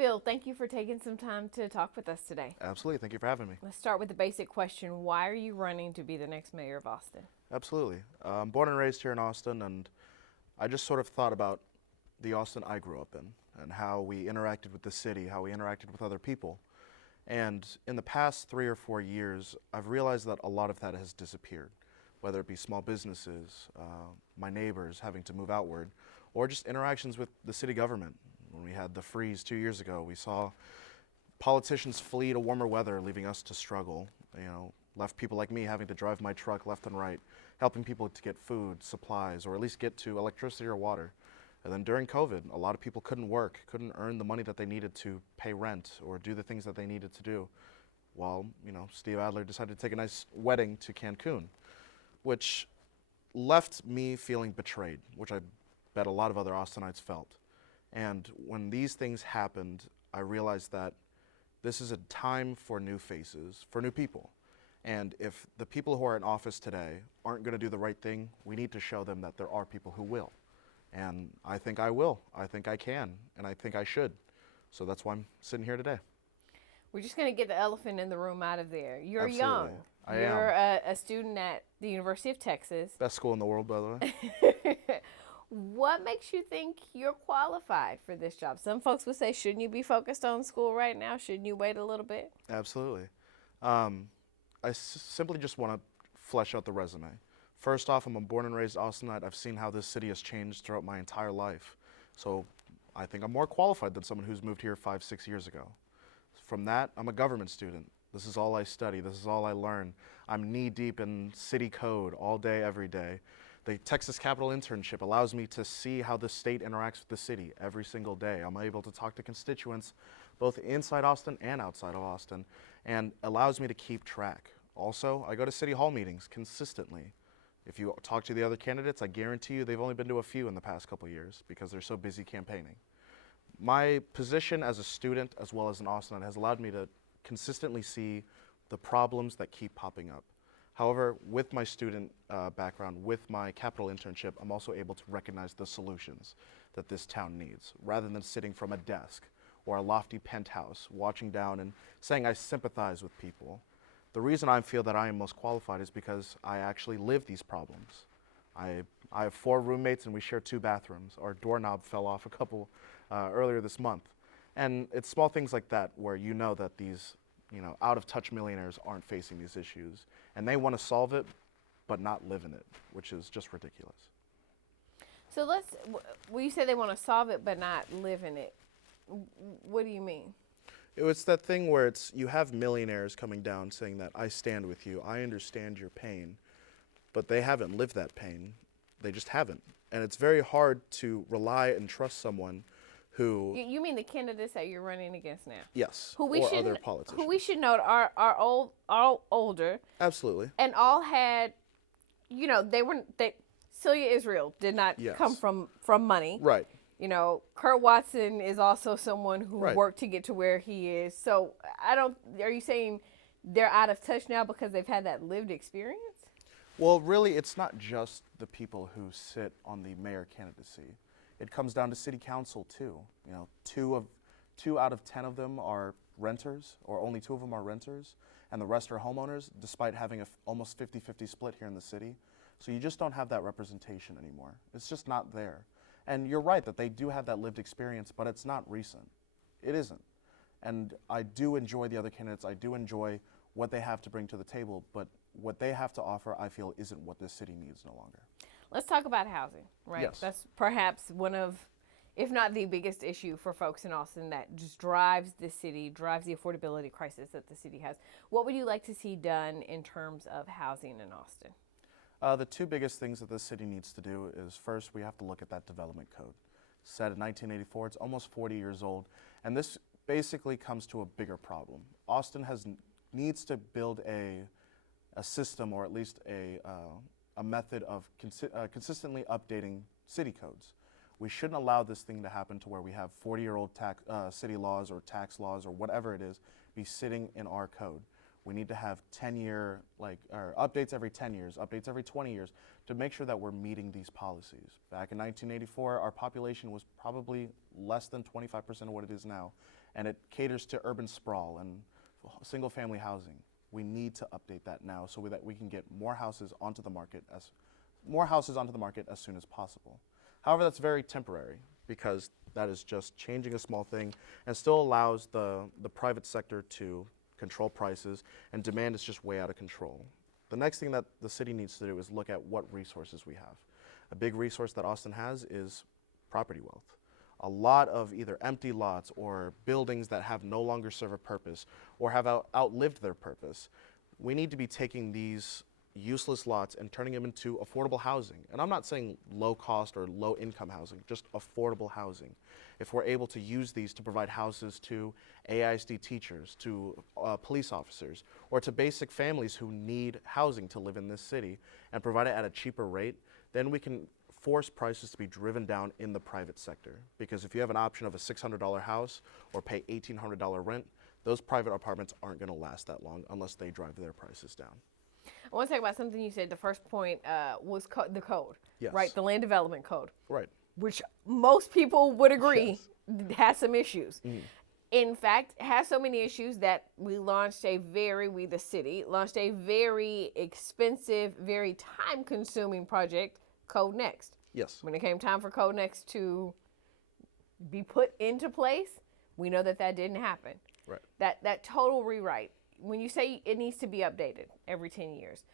Phil, thank you for taking some time to talk with us today. Absolutely. Thank you for having me. Let's start with the basic question. Why are you running to be the next mayor of Austin? Absolutely. I'm born and raised here in Austin, and I just sort of thought about the Austin I grew up in and how we interacted with the city, how we interacted with other people. And in the past 3 or 4 years, I've realized that a lot of that has disappeared, whether it be small businesses, my neighbors having to move outward, or just interactions with the city government. When we had the freeze 2 years ago, we saw politicians flee to warmer weather, leaving us to struggle. Left people like me having to drive my truck left and right, helping people to get food, supplies, or at least get to electricity or water. And then during COVID, a lot of people couldn't work, couldn't earn the money that they needed to pay rent or do the things that they needed to do. While, Steve Adler decided to take a nice wedding to Cancun, which left me feeling betrayed, which I bet a lot of other Austinites felt. And when these things happened, I realized that this is a time for new faces, for new people. And if the people who are in office today aren't going to do the right thing, we need to show them that there are people who will. And I think I will. I think I can. And I think I should. So that's why I'm sitting here today. We're just going to get the elephant in the room out of there. You're Absolutely. young. I You're am. a student at the University of Texas. Best school in the world, by the way. What makes you think you're qualified for this job? Some folks would say, shouldn't you be focused on school right now? Shouldn't you wait a little bit? Absolutely. I simply just want to flesh out the resume. First off, I'm a born and raised Austinite. I've seen how this city has changed throughout my entire life. So I think I'm more qualified than someone who's moved here 5, 6 years ago. From that, I'm a government student. This is all I study. This is all I learn. I'm knee deep in city code all day, every day. The Texas Capital internship allows me to see how the state interacts with the city every single day. I'm able to talk to constituents both inside Austin and outside of Austin, and allows me to keep track. Also, I go to city hall meetings consistently. If you talk to the other candidates, I guarantee you they've only been to a few in the past couple of years because they're so busy campaigning. My position as a student as well as an Austinite has allowed me to consistently see the problems that keep popping up. However, with my student background, with my capital internship, I'm also able to recognize the solutions that this town needs, rather than sitting from a desk or a lofty penthouse, watching down and saying I sympathize with people. The reason I feel that I am most qualified is because I actually live these problems. I have 4 roommates and we share 2 bathrooms. Our doorknob fell off a couple earlier this month. And it's small things like that where you know that these out-of-touch millionaires aren't facing these issues. And they want to solve it, but not live in it, which is just ridiculous. So you say they want to solve it but not live in it. What do you mean? It's that thing where you have millionaires coming down saying that I stand with you, I understand your pain, but they haven't lived that pain. They just haven't. And it's very hard to rely and trust someone who... You mean the candidates that you're running against now? Yes, or other politicians. Who we should note are older. Absolutely. And all had, Celia Israel did not come from money. Right. Kurt Watson is also someone who Right. worked to get to where he is. So are you saying they're out of touch now because they've had that lived experience? Well, really, it's not just the people who sit on the mayor candidacy. It comes down to city council, too. 2 out of 10 of them are renters, or only 2 of them are renters, and the rest are homeowners, despite having almost 50-50 split here in the city. So you just don't have that representation anymore. It's just not there. And you're right that they do have that lived experience, but it's not recent. It isn't. And I do enjoy the other candidates. I do enjoy what they have to bring to the table, but what they have to offer, I feel, isn't what this city needs no longer. Let's talk about housing, right? Yes. That's perhaps one of, if not the biggest issue for folks in Austin that just drives the city, drives the affordability crisis that the city has. What would you like to see done in terms of housing in Austin? The 2 biggest things that this city needs to do is, first, we have to look at that development code. Set in 1984, it's almost 40 years old, and this basically comes to a bigger problem. Austin needs to build a system, or at least a method of consistently updating city codes. We shouldn't allow this thing to happen to where we have 40-year-old city laws or tax laws or whatever it is be sitting in our code. We need to have 10-year, or updates every 10 years, updates every 20 years to make sure that we're meeting these policies. Back in 1984, our population was probably less than 25% of what it is now. and it caters to urban sprawl and single-family housing. We need to update that now so that we can get more houses onto the market as soon as possible. However, that's very temporary because that is just changing a small thing and still allows the private sector to control prices, and demand is just way out of control. The next thing that the city needs to do is look at what resources we have. A big resource that Austin has is property wealth. A lot of either empty lots or buildings that have no longer serve a purpose or have outlived their purpose. We need to be taking these useless lots and turning them into affordable housing. And I'm not saying low cost or low income housing, just affordable housing. If we're able to use these to provide houses to AISD teachers, to police officers, or to basic families who need housing to live in this city and provide it at a cheaper rate, then we can force prices to be driven down in the private sector. Because if you have an option of a $600 house or pay $1,800 rent, those private apartments aren't going to last that long unless they drive their prices down. I want to talk about something you said. The first point was the code, Yes. right? The land development code, Right. which most people would agree has some issues. Mm. In fact, has so many issues that the city launched a very expensive, very time-consuming project, Code Next. Yes. When it came time for Code Next to be put into place, we know that didn't happen. Right. That total rewrite, when you say it needs to be updated every 10 years,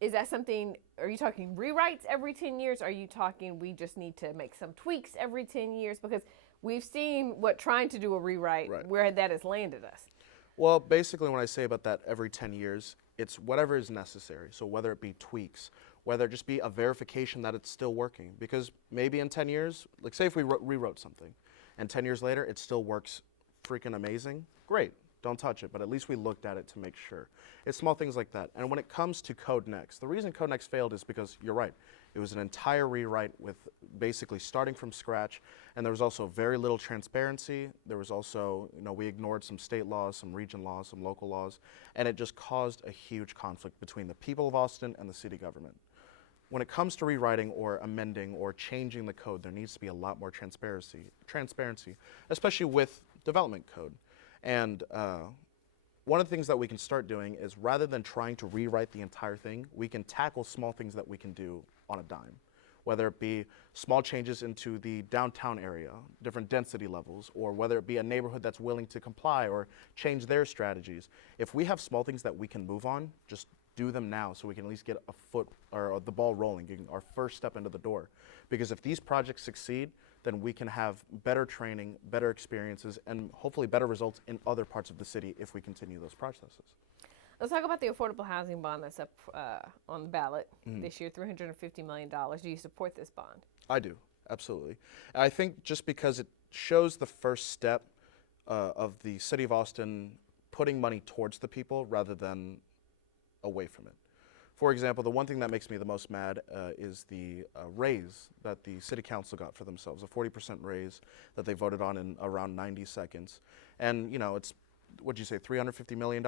is that something, are you talking rewrites every 10 years? Are you talking we just need to make some tweaks every 10 years? Because we've seen what trying to do a rewrite, where that has landed us. Well, basically when I say about that every 10 years, it's whatever is necessary. So whether it be tweaks, whether it just be a verification that it's still working. Because maybe in 10 years, like say if we rewrote something, and 10 years later it still works freaking amazing, great. Don't touch it, but at least we looked at it to make sure. It's small things like that. And when it comes to Code Next, the reason Code Next failed is because, you're right, it was an entire rewrite with basically starting from scratch, and there was also very little transparency. There was also, we ignored some state laws, some region laws, some local laws, and it just caused a huge conflict between the people of Austin and the city government. When it comes to rewriting or amending or changing the code, there needs to be a lot more transparency, especially with development code. And one of the things that we can start doing is, rather than trying to rewrite the entire thing, we can tackle small things that we can do on a dime. Whether it be small changes into the downtown area, different density levels, or whether it be a neighborhood that's willing to comply or change their strategies. If we have small things that we can move on, just do them now so we can at least get a foot or the ball rolling, getting our first step into the door. Because if these projects succeed, then we can have better training, better experiences, and hopefully better results in other parts of the city if we continue those processes. Let's talk about the affordable housing bond that's up on the ballot this year, $350 million. Do you support this bond? I do, absolutely. I think just because it shows the first step of the city of Austin putting money towards the people rather than away from it. For example, the one thing that makes me the most mad is the raise that the city council got for themselves, a 40% raise that they voted on in around 90 seconds. And, it's, what'd you say, $350 million?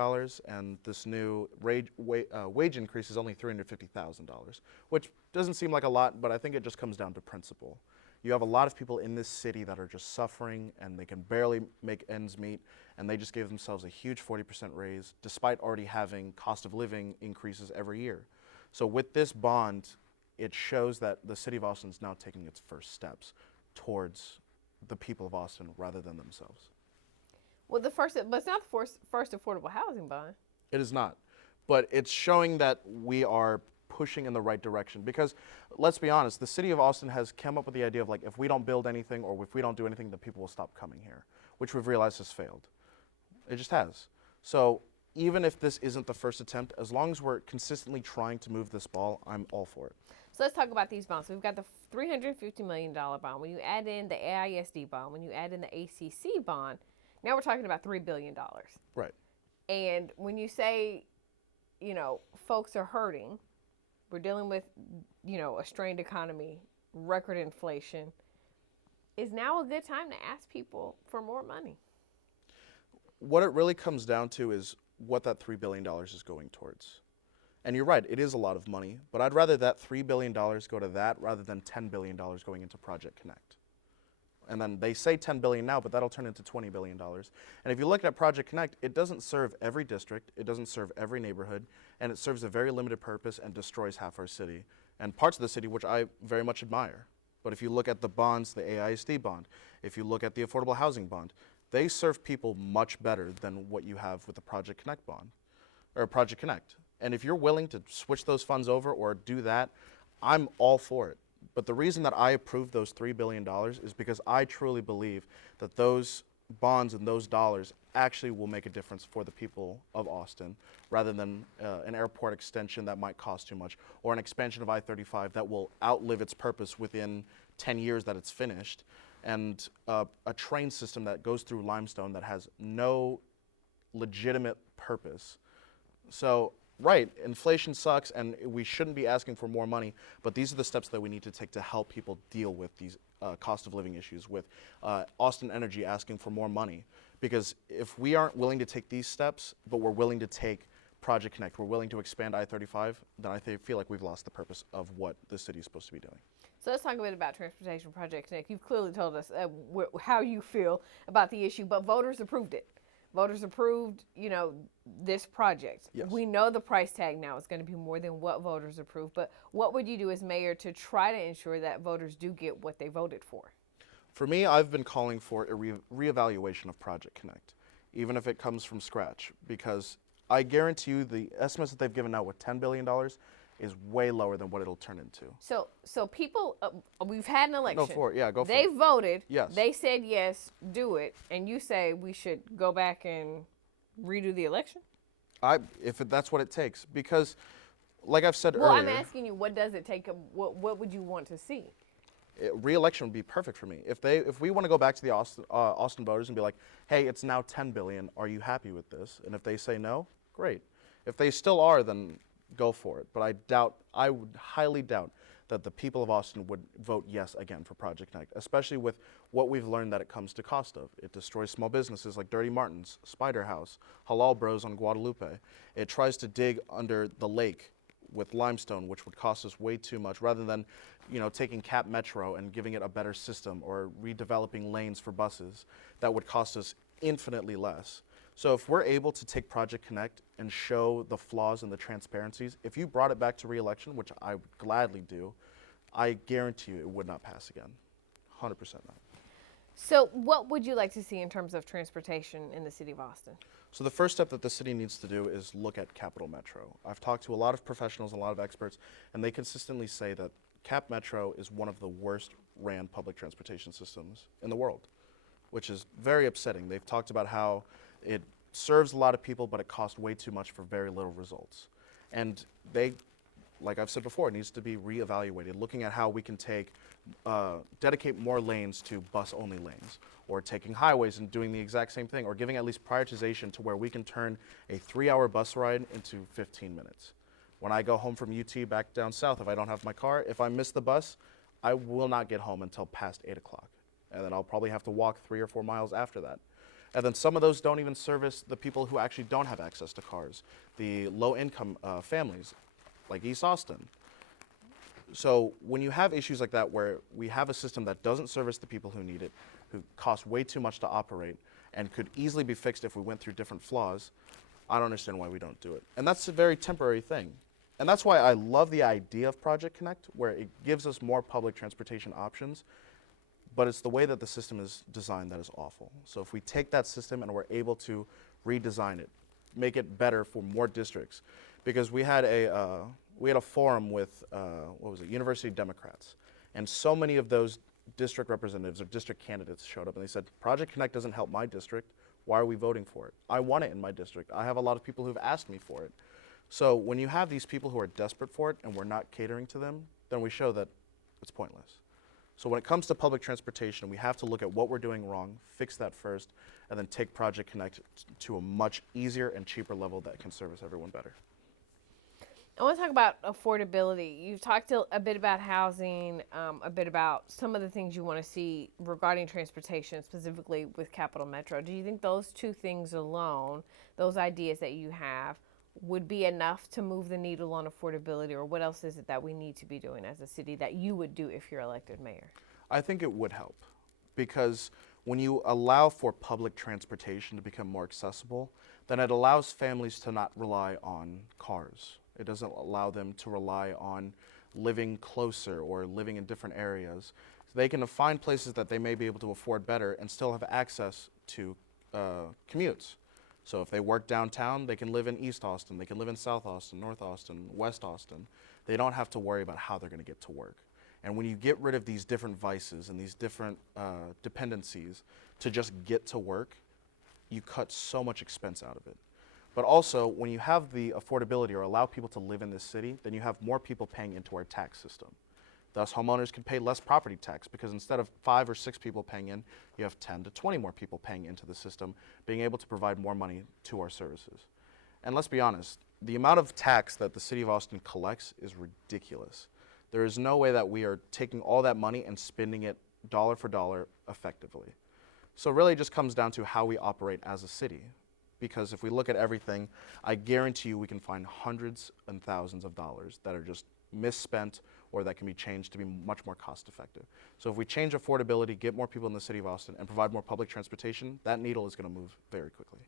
And this new wage increase is only $350,000, which doesn't seem like a lot, but I think it just comes down to principle. You have a lot of people in this city that are just suffering and they can barely make ends meet, and they just gave themselves a huge 40% raise despite already having cost of living increases every year. So with this bond, it shows that the city of Austin is now taking its first steps towards the people of Austin rather than themselves. Well, but it's not the first affordable housing bond. It is not, but it's showing that we are pushing in the right direction, because let's be honest, the city of Austin has come up with the idea of, like, if we don't build anything or if we don't do anything, then people will stop coming here, which we've realized has failed. It just has. So even if this isn't the first attempt, as long as we're consistently trying to move this ball, I'm all for it. So let's talk about these bonds. So we've got the $350 million bond. When you add in the AISD bond, when you add in the ACC bond, now we're talking about $3 billion. Right. And when you say, folks are hurting, we're dealing with, a strained economy, record inflation. Is now a good time to ask people for more money? What it really comes down to is what that $3 billion is going towards. And you're right, it is a lot of money, but I'd rather that $3 billion go to that rather than $10 billion going into Project Connect. And then they say $10 billion now, but that'll turn into $20 billion. And if you look at Project Connect, it doesn't serve every district, it doesn't serve every neighborhood, and it serves a very limited purpose and destroys half our city and parts of the city, which I very much admire. But if you look at the bonds, the AISD bond, if you look at the affordable housing bond, they serve people much better than what you have with the Project Connect bond, or Project Connect. And if you're willing to switch those funds over or do that, I'm all for it. But the reason that I approve those $3 billion is because I truly believe that those bonds and those dollars actually will make a difference for the people of Austin, rather than an airport extension that might cost too much, or an expansion of I-35 that will outlive its purpose within 10 years that it's finished, and a train system that goes through limestone that has no legitimate purpose. So, right, inflation sucks and we shouldn't be asking for more money, but these are the steps that we need to take to help people deal with these cost of living issues, with Austin Energy asking for more money. Because if we aren't willing to take these steps, but we're willing to take Project Connect, we're willing to expand I-35, then I feel like we've lost the purpose of what the city is supposed to be doing. So let's talk a bit about Transportation Project Connect. You've clearly told us how you feel about the issue, but voters approved it. Voters approved, this project. Yes. We know the price tag now is going to be more than what voters approved, but what would you do as mayor to try to ensure that voters do get what they voted for? For me, I've been calling for a reevaluation of Project Connect, even if it comes from scratch, because I guarantee you the estimates that they've given out with $10 billion is way lower than what it'll turn into. So people, we've had an election. Go for it. Yeah, go for it. They voted. Yes. They said yes, do it, and you say we should go back and redo the election? If that's what it takes, because, like I've said well, earlier. I'm asking you, what does it take? What would you want to see? Re-election would be perfect for me. If we want to go back to the Austin voters and be like, hey, it's now $10 billion. Are you happy with this? And if they say no, great. If they still are, then go for it. But I would highly doubt that the people of Austin would vote yes again for Project Connect, especially with what we've learned that it comes to cost of. It destroys small businesses like Dirty Martin's, Spider House, Halal Bros on Guadalupe. It tries to dig under the lake with limestone, which would cost us way too much, rather than taking Cap Metro and giving it a better system, or redeveloping lanes for buses that would cost us infinitely less. So if we're able to take Project Connect and show the flaws and the transparencies, if you brought it back to re-election, which I would gladly do, I guarantee you it would not pass again. 100% not. So what would you like to see in terms of transportation in the city of Austin? So the first step that the city needs to do is look at Capital Metro. I've talked to a lot of professionals and a lot of experts, and they consistently say that Cap Metro is one of the worst ran public transportation systems in the world, which is very upsetting. They've talked about how it serves a lot of people, but it costs way too much for very little results. And like I've said before, it needs to be reevaluated, looking at how we can dedicate more lanes to bus-only lanes, or taking highways and doing the exact same thing, or giving at least prioritization to where we can turn a 3-hour bus ride into 15 minutes. When I go home from UT back down south, if I don't have my car, if I miss the bus, I will not get home until past 8 o'clock. And then I'll probably have to walk 3 or 4 miles after that. And then some of those don't even service the people who actually don't have access to cars, the low-income families, like East Austin. So when you have issues like that, where we have a system that doesn't service the people who need it, who cost way too much to operate, and could easily be fixed if we went through different flaws, I don't understand why we don't do it. And that's a very temporary thing. And that's why I love the idea of Project Connect, where it gives us more public transportation options, but it's the way that the system is designed that is awful. So if we take that system and we're able to redesign it, make it better for more districts, because we had a forum with University Democrats, and so many of those district representatives or district candidates showed up and they said, Project Connect doesn't help my district. Why are we voting for it? I want it in my district. I have a lot of people who've asked me for it. So when you have these people who are desperate for it and we're not catering to them, then we show that it's pointless. So when it comes to public transportation, we have to look at what we're doing wrong, fix that first, and then take Project Connect to a much easier and cheaper level that can service everyone better. I want to talk about affordability. You've talked a bit about housing, a bit about some of the things you want to see regarding transportation, specifically with Capital Metro. Do you think those two things alone, those ideas that you have, would be enough to move the needle on affordability, or what else is it that we need to be doing as a city that you would do if you're elected mayor? I think it would help. because when you allow for public transportation to become more accessible, then it allows families to not rely on cars. It doesn't allow them to rely on living closer or living in different areas. So they can find places that they may be able to afford better and still have access to commutes. So if they work downtown, they can live in East Austin, they can live in South Austin, North Austin, West Austin. They don't have to worry about how they're going to get to work. And when you get rid of these different vices and these different dependencies to just get to work, you cut so much expense out of it. But also, when you have the affordability or allow people to live in this city, then you have more people paying into our tax system. Thus, homeowners can pay less property tax because instead of 5 or 6 people paying in, you have 10 to 20 more people paying into the system, being able to provide more money to our services. And let's be honest, the amount of tax that the city of Austin collects is ridiculous. There is no way that we are taking all that money and spending it dollar for dollar effectively. So it really just comes down to how we operate as a city. Because if we look at everything, I guarantee you we can find hundreds and thousands of dollars that are just misspent or that can be changed to be much more cost effective. So if we change affordability, get more people in the city of Austin, and provide more public transportation, that needle is going to move very quickly.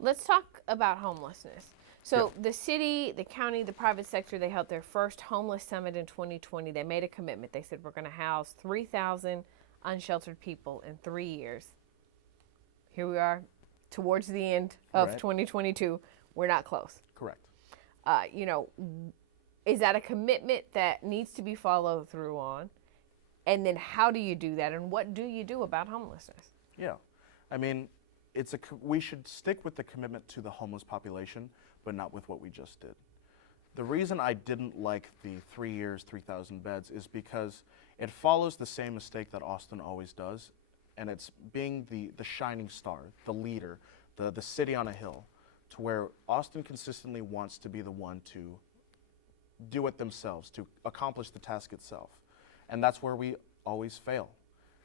Let's talk about homelessness. So the city, the county, the private sector, they held their first homeless summit in 2020. They made a commitment. They said we're going to house 3,000 unsheltered people in 3 years. Here we are towards the end of 2022. We're not close. Correct. Is that a commitment that needs to be followed through on? And then how do you do that? And what do you do about homelessness? Yeah. I mean, we should stick with the commitment to the homeless population, but not with what we just did. The reason I didn't like the 3 years, 3,000 beds is because it follows the same mistake that Austin always does, and it's being the shining star, the leader, the city on a hill, to where Austin consistently wants to be the one to do it themselves, to accomplish the task itself. And that's where we always fail.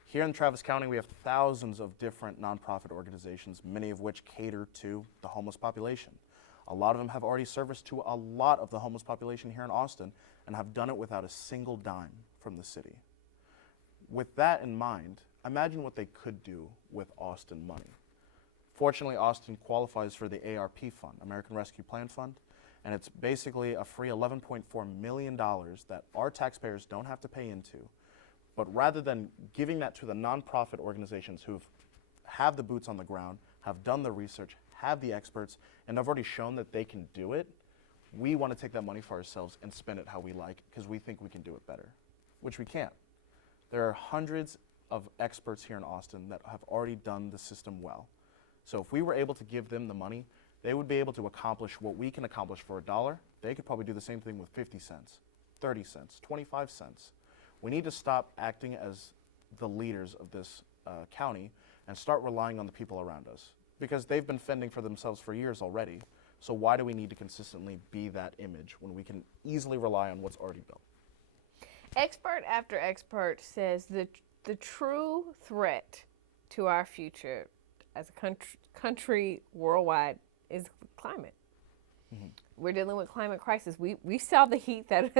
Here in Travis County, we have thousands of different nonprofit organizations, many of which cater to the homeless population. A lot of them have already serviced to a lot of the homeless population here in Austin and have done it without a single dime from the city. With that in mind, imagine what they could do with Austin money. Fortunately, Austin qualifies for the ARP fund, American Rescue Plan Fund, and it's basically a free $11.4 million that our taxpayers don't have to pay into. But rather than giving that to the nonprofit organizations who have the boots on the ground, have done the research, have the experts, and have already shown that they can do it, we want to take that money for ourselves and spend it how we like because we think we can do it better, which we can't. There are hundreds of experts here in Austin that have already done the system well. So if we were able to give them the money, they would be able to accomplish what we can accomplish for $1. They could probably do the same thing with 50 cents, 30 cents, 25 cents. We need to stop acting as the leaders of this county and start relying on the people around us because they've been fending for themselves for years already. So why do we need to consistently be that image when we can easily rely on what's already built? Expert after expert says the true threat to our future as a country worldwide is climate. Mm-hmm. We're dealing with climate crisis. We saw the heat that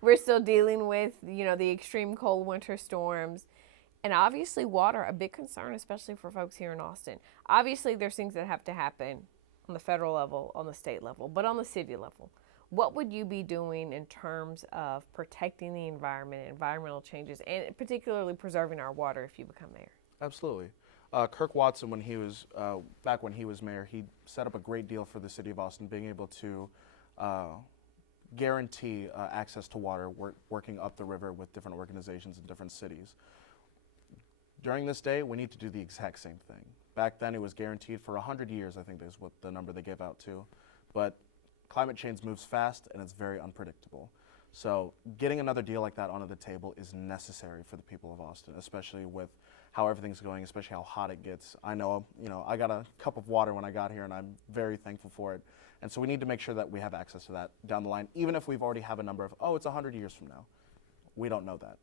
we're still dealing with, the extreme cold winter storms. And obviously water, a big concern, especially for folks here in Austin. Obviously there's things that have to happen on the federal level, on the state level, but on the city level. What would you be doing in terms of protecting the environment, environmental changes, and particularly preserving our water if you become mayor? Absolutely. Kirk Watson, when he was back when he was mayor, he set up a great deal for the city of Austin, being able to guarantee access to water, working up the river with different organizations in different cities. During this day, we need to do the exact same thing. Back then, it was guaranteed for 100 years, I think is what the number they gave out to. But climate change moves fast, and it's very unpredictable. So getting another deal like that onto the table is necessary for the people of Austin, especially with how everything's going, especially how hot it gets. I know, I got a cup of water when I got here, and I'm very thankful for it. And so we need to make sure that we have access to that down the line, even if we've already have a number of, it's 100 years from now. We don't know that.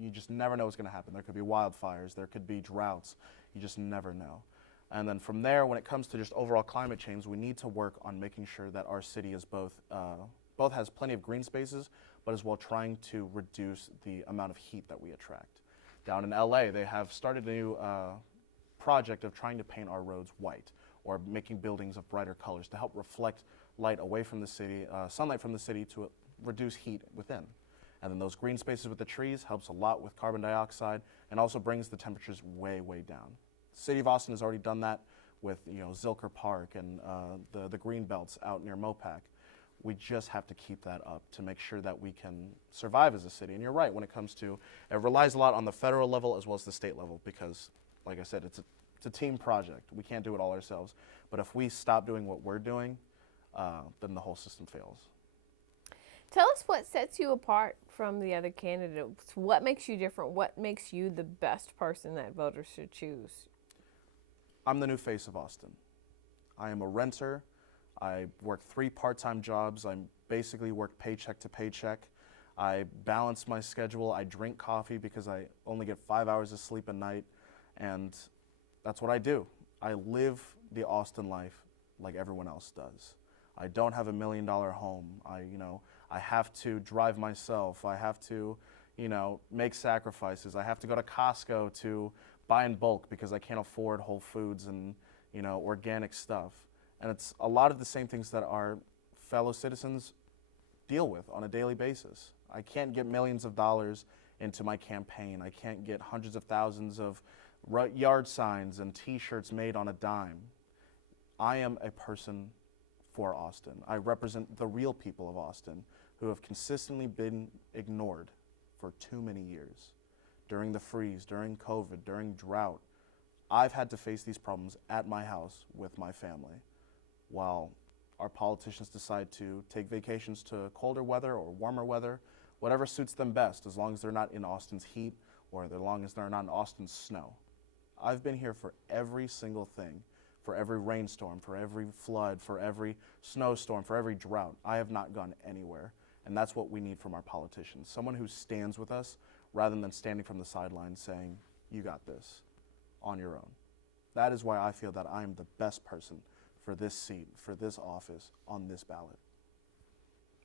You just never know what's going to happen. There could be wildfires, there could be droughts. You just never know. And then from there, when it comes to just overall climate change, we need to work on making sure that our city is both has plenty of green spaces, but as well trying to reduce the amount of heat that we attract. Down in LA, they have started a new project of trying to paint our roads white or making buildings of brighter colors to help reflect light away from the city, sunlight from the city to reduce heat within. And then those green spaces with the trees helps a lot with carbon dioxide and also brings the temperatures way, way down. The city of Austin has already done that with Zilker Park and the green belts out near Mopac. We just have to keep that up to make sure that we can survive as a city. And you're right, when it comes to, it relies a lot on the federal level as well as the state level because, like I said, it's a team project. We can't do it all ourselves. But if we stop doing what we're doing, then the whole system fails. Tell us what sets you apart from the other candidates. What makes you different? What makes you the best person that voters should choose? I'm the new face of Austin. I am a renter. I work 3 part-time jobs. I basically work paycheck to paycheck. I balance my schedule. I drink coffee because I only get 5 hours of sleep a night. And that's what I do. I live the Austin life like everyone else does. I don't have $1 million home. I have to drive myself. I have to, make sacrifices. I have to go to Costco to buy in bulk because I can't afford Whole Foods and, organic stuff. And it's a lot of the same things that our fellow citizens deal with on a daily basis. I can't get millions of dollars into my campaign. I can't get hundreds of thousands of yard signs and T-shirts made on a dime. I am a person for Austin. I represent the real people of Austin who have consistently been ignored for too many years. During the freeze, during COVID, during drought, I've had to face these problems at my house with my family, while our politicians decide to take vacations to colder weather or warmer weather, whatever suits them best, as long as they're not in Austin's heat or as long as they're not in Austin's snow. I've been here for every single thing, for every rainstorm, for every flood, for every snowstorm, for every drought. I have not gone anywhere, and that's what we need from our politicians. Someone who stands with us rather than standing from the sidelines saying, you got this on your own. That is why I feel that I am the best person for this seat, for this office, on this ballot.